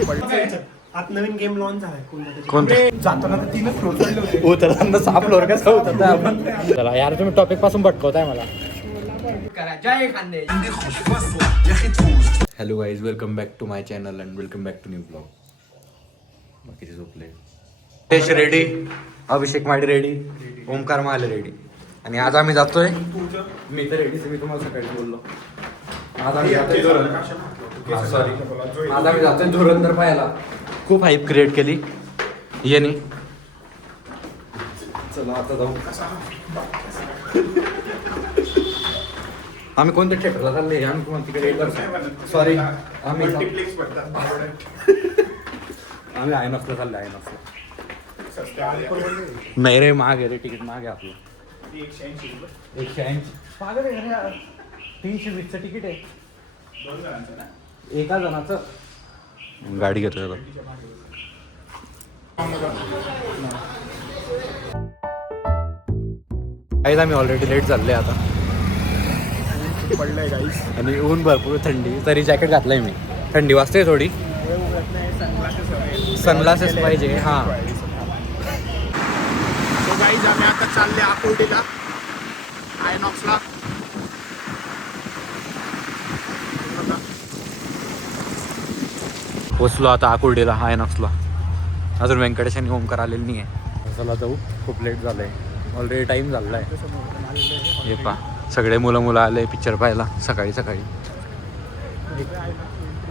आत नवीन game launch झालाय कोणता तरी. कोणते? जाताना तर तीनच फ्लोर चढले होते. उतरताना साप फ्लोर कसा उतरताय आपण? चला यार तुम्ही टॉपिकपासून भटकवताय मला. Hello guys welcome back to my channel and welcome back to new blog बाकीचे झोपले. तेश रेडी अभिषेक माडी रेडी ओमकार महाले रेडी आणि आज आम्ही जातोय मी तर रेडीच मी तुम्हाला सकाळी बोललो. आज आम्ही जातोय सॉरी आज आम्ही जातोय धुरंधर पाहायला. खूप हाईप क्रिएट केली. ये नाही चला आता जाऊ. आम्ही कोणत्या थिएटरला चालले आम्ही तुम्हाला तिकडे सॉरी आम्ही आम्ही आयनॉक्सला चालले आयनॉक्सला. नाही रे महाग आहे रे तिकीट महाग आहे आपलं. एकशे ऐंशी. तीनशे वीसचं तिकीट आहे. एका जणाचं गाडी घेतोय आता काहीच आम्ही ऑलरेडी लेट चालले आता. पडलंय गाईस आणि ऊन भरपूर थंडी. तरी जॅकेट घातलंय मी. थंडी वाजते थोडी. सनग्लासेस पाहिजे हां. सो गाईज आम्ही आता चालले आकुर्डीला आयनॉक्सला. पोचलो आता आकुर्डीला. आयनॉक्सला अजून व्यंकटेश आणि ओमकार आलेले नाही आहे चला जाऊ. खूप लेट झालं आहे ऑलरेडी टाईम झालेला आहे हे पा सगळे मुलं मुलं आले पिक्चर पाहायला. सकाळी सकाळी.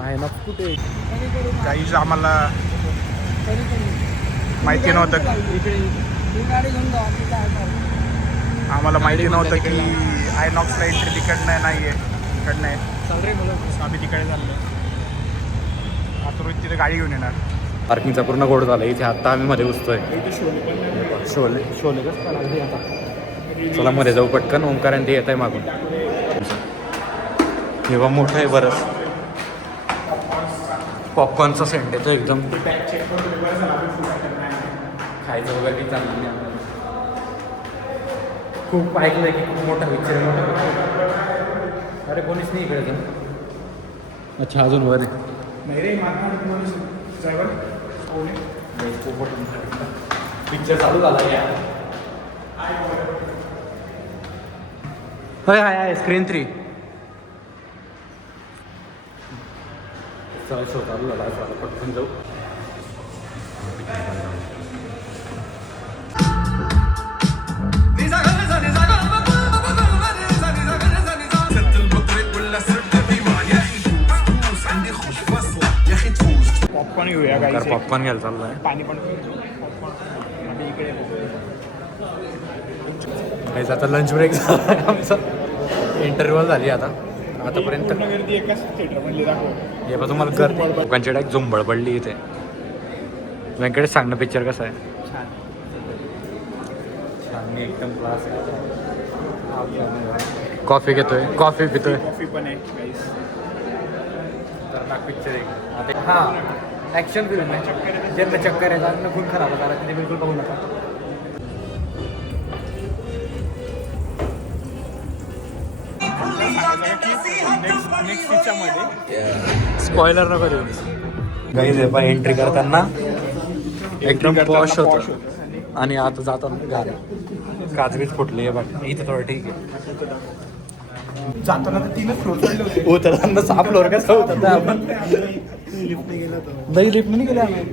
आयनॉक्स कुठे? गाईज आम्हाला माहिती नव्हतं आम्हाला माहिती नव्हतं की आयनॉक्सला एंट्री तिकडनं नाही आहे. तिकडनं आहे आम्ही तिकडे चाललो आता रोहित तिथे गाडी घेऊन येणार. पार्किंगचा पूर्ण गोड झाला इथे आता आम्ही मध्ये घुसतोय. शोले शोले शोले कसं चला मध्ये जाऊ पटकन ओंकार आणि ते येत आहे मागून तेव्हा मोठं आहे बरंच पॉपकॉर्नचा सेंट येतो एकदम खायचं वगैरे चाललं नाही. खूप ऐकलंय की खूप मोठा पिक्चर आहे मोठा अरे कोणीच नाही इकडे अच्छा अजून वर आहे. रे ड्रायव्हर पिक्चर चालू झाला होय हाय हाय स्क्रीन थ्री चालू झाला पटकन जाऊ. पॉपकॉर्न घेऊया गाईज पॉपकॉर्न घ्यायला चाललाय. पाणी पण इकडे आता लंच ब्रेक झाला. आमचा इंटरव्ह्यू झाली आता. आतापर्यंत. हे बघ तुम्हाला कर लोकांच्या एक झुंबळ पडली इथे. व्यंकटेश सांगणं पिक्चर कसं आहे. छान. छान एकदम क्लास कॉफी घेतोय. कॉफी पितोय. कॉफी पण आहे पिक्चर आहे. हां. ॲक्शन फिल्म आहे. ज्यांना चक्कर आहे त्यांना खूप खराब झाला ते बिलकुल पाहू नका. स्पॉइलर नको देऊ. गाईज पण एंट्री करताना एकदम पॉश होतं. आणि आता जाताना गार काजवीच फुटली आहे बघ. इथे थोडं ठीक आहे. जाताना तर तीनच फ्लोर चढले होते. उतरताना सहा फ्लोअर कसं उतरत आपण? लिफ्टने गेला होता लिफ्ट नाही गेले आम्ही.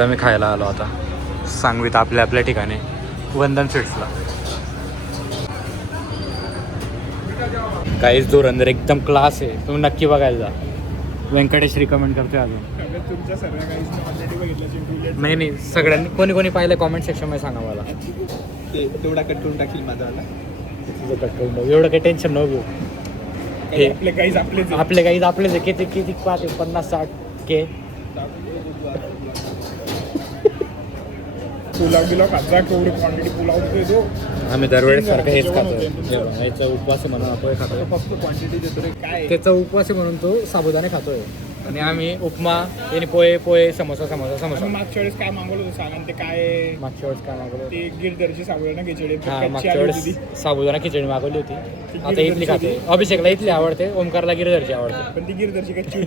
आम्ही खायला आलो आता. सांगवीत आपल्या आपल्या ठिकाणी वंदन स्वीट्सला काहीच धुरंदर एकदम क्लास आहे. तुम्ही नक्की बघायला जा. व्यंकटेश रिकमेंड करतोय अजून. तुमच्या सर्व काही ऑलरेडी बघितलं नाही नाही सगळ्यांनी कोणी कोणी पाहिलं कॉमेंट सेक्शनमध्ये सांगा मला. ते तेवढा कट करून टाकील माझा तुझं कट करून बघ. एवढं काही टेन्शन नको घेऊ हे आपले काहीच आपलेच आपले काही आपलेच आहे. किती किती पाहते? पन्नास साठ के. पुलाव बिलाव खाजा केवढी क्वांटिटी पुलाव देतो आम्ही दरवेळेस सारखं हेच. हे बघा, याचा उपवास आहे म्हणून आपण खातोय. फक्त क्वांटिटी देतो रे. काय? त्याचा उपवास आहे म्हणून तो साबुदाणे खातोय. आणि आम्ही उपमा आणि पोहे पोहे समोसा समोसा समोसा. मागच्या वेळेस काय मागवलं होतं सांगा आणि ते काय? मागच्या वेळेस काय मागवलं ते गिरदरची साबुदाणा खिचडी हा मागच्या. वेळेस साबुदाणा खिचडी मागवली होती. आता इथली खाते. अभिषेकला इथली आवडते ओमकारला गिरधरची आवडते. पण ती गिरदरची कच्ची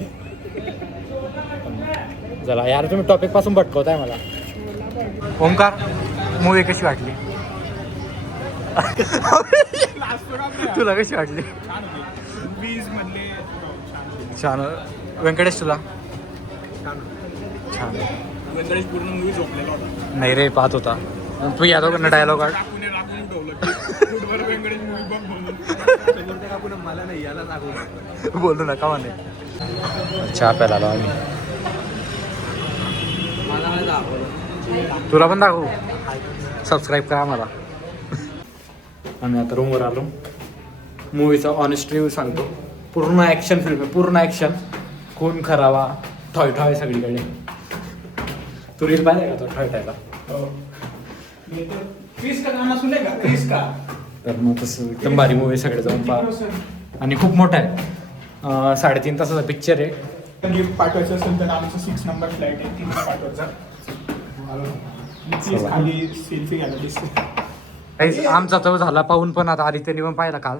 चला यार तुम्ही टॉपिकपासून भटकवताय मला. ओमकार मूवी कशी वाटली? तुला कशी वाटली? छान. व्यंकटेश तुला? छान. व्यंकटेश पूर्ण मूवी झोपलेला होता. नाही रे पाहत होता. तू यादव कडनं डायलॉग काढ राखून राखून ठेवलं फुटवर व्यंकटेश मूवी बघ म्हणून. बोलू नका म्हणे. चहा प्यायला आलो आम्ही. तुला पण दाखवू? सबस्क्राईब करा मला. आम्ही आता रूमवर आलो. मूवीचा ऑनेस्ट रिव्ह्यू सांगतो. पूर्ण ॲक्शन फिल्म आहे पूर्ण ॲक्शन खून खरावा ठॉय ठॉय सगळीकडे. तू रील पाहिजे का तो ठॉय ठॉयला? क्रिस का गाणं सुने का? क्रिस का? तर मग तसं एकदम भारी मूवी सगळे जाऊन पहा. आणि खूप मोठा आहे. साडेतीन तासाचा पिक्चर आहे. गिफ्ट पाठवायचं असेल तर आमचं सिक्स नंबर फ्लाईट आहे तीन पाठवायचा खाली सेल्फी घ्यायला दिसते आमचा तो झाला पाहून पण आता आदित्यने पण पाहिला काल.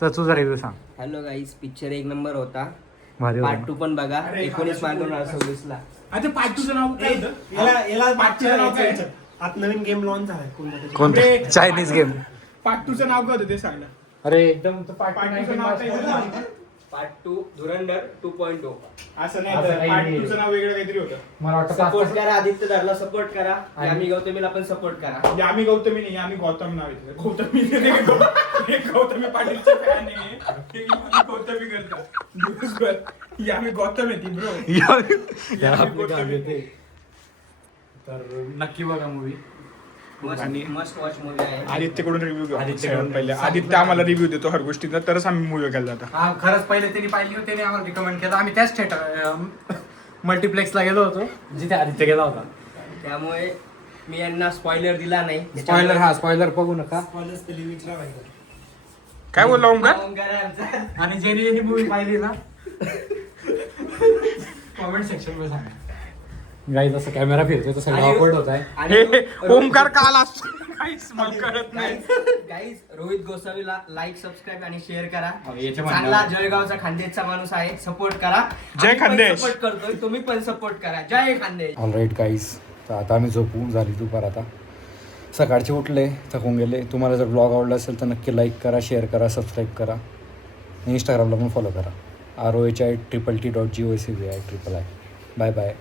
तर तुझा रिव्ह्यू सांग. हॅलो गाईस पिक्चर एक नंबर होता. पार्ट टू पण बघा एकोणीस मार्च दोन हजार सव्वीस ला आता पाच तुझं नाव काय होतं? याला याला पाठचं नाव काय? आहे? आत नवीन गेम लॉन्च झालाय. कोणता तरी. कोणतं? चायनीज गेम पाठ तुझं नाव काय होतं ते सांग. ना अरे एकदम तो पाठ पाठ तुझं नाव काय? होतं? Part two Dhurandhar two point two असं नाही असं तर काही नाही. नाव वेगळं काहीतरी होतं. मला वाटतं सपोर्ट पाच करा आदित्य धरला सपोर्ट करा. आणि- आम्ही गौतमीला पण सपोर्ट करा. यामी गौतमी नाही आम्ही गौतम नाव येते गौतमी ते गौ- हे गौतमी पाटीलचे फॅन आहे. हे यामी गौतमी करतात. दिवसभर. यामी गौतम येते ब्रो तर नक्की बघा मूवी आणि- मस्ट वॉच मूवी आहे. आदित्यकडून रिव्ह्यू घेऊ आदित्यकडून पहिले. आदित्य आम्हाला रिव्ह्यू देतो हर गोष्टीचा तरच आम्ही मूवी बघायला जातो हा खरंच पहिले त्यांनी पाहिली होती त्याने आम्हाला रिकमेंड केलं. आम्ही त्याच थिएटर मल्टिप्लेक्सला गेलो होतो. जिथे आदित्य गेला होता. त्यामुळे मी यांना स्पॉइलर दिला नाही. स्पॉइलर हा स्पॉइलर बघू नका. काय बोलला ओंकारांचा. आणि ज्यांनी ज्यांनी मूवी पाहिली ना? कमेंट सेक्शनमध्ये सांगा. गाईज असं कॅमेरा फिरतोय सगळं आणि- होत आहे. आणि हे ओमकार काल असतो काहीच मला कळत नाही. गाईज रोहित गोसावीला लाईक सबस्क्राईब आणि शेअर करा. हो, याच्या चांगला जळगावचा खानदेशचा माणूस आहे सपोर्ट करा. जय खानदेश. सपोर्ट करतोय तुम्ही पण सपोर्ट करा. जय खानदेश. ऑल राईट गाईज तर आता आम्ही झोपू झाली दुपार आता. सकाळचे उठले थकून गेले. तुम्हाला जर ब्लॉग आवडला असेल तर नक्की लाईक करा शेअर करा सबस्क्राईब करा. इंस्टाग्रामला पण फॉलो करा. R O H I triple T dot G O C I triple I bye bye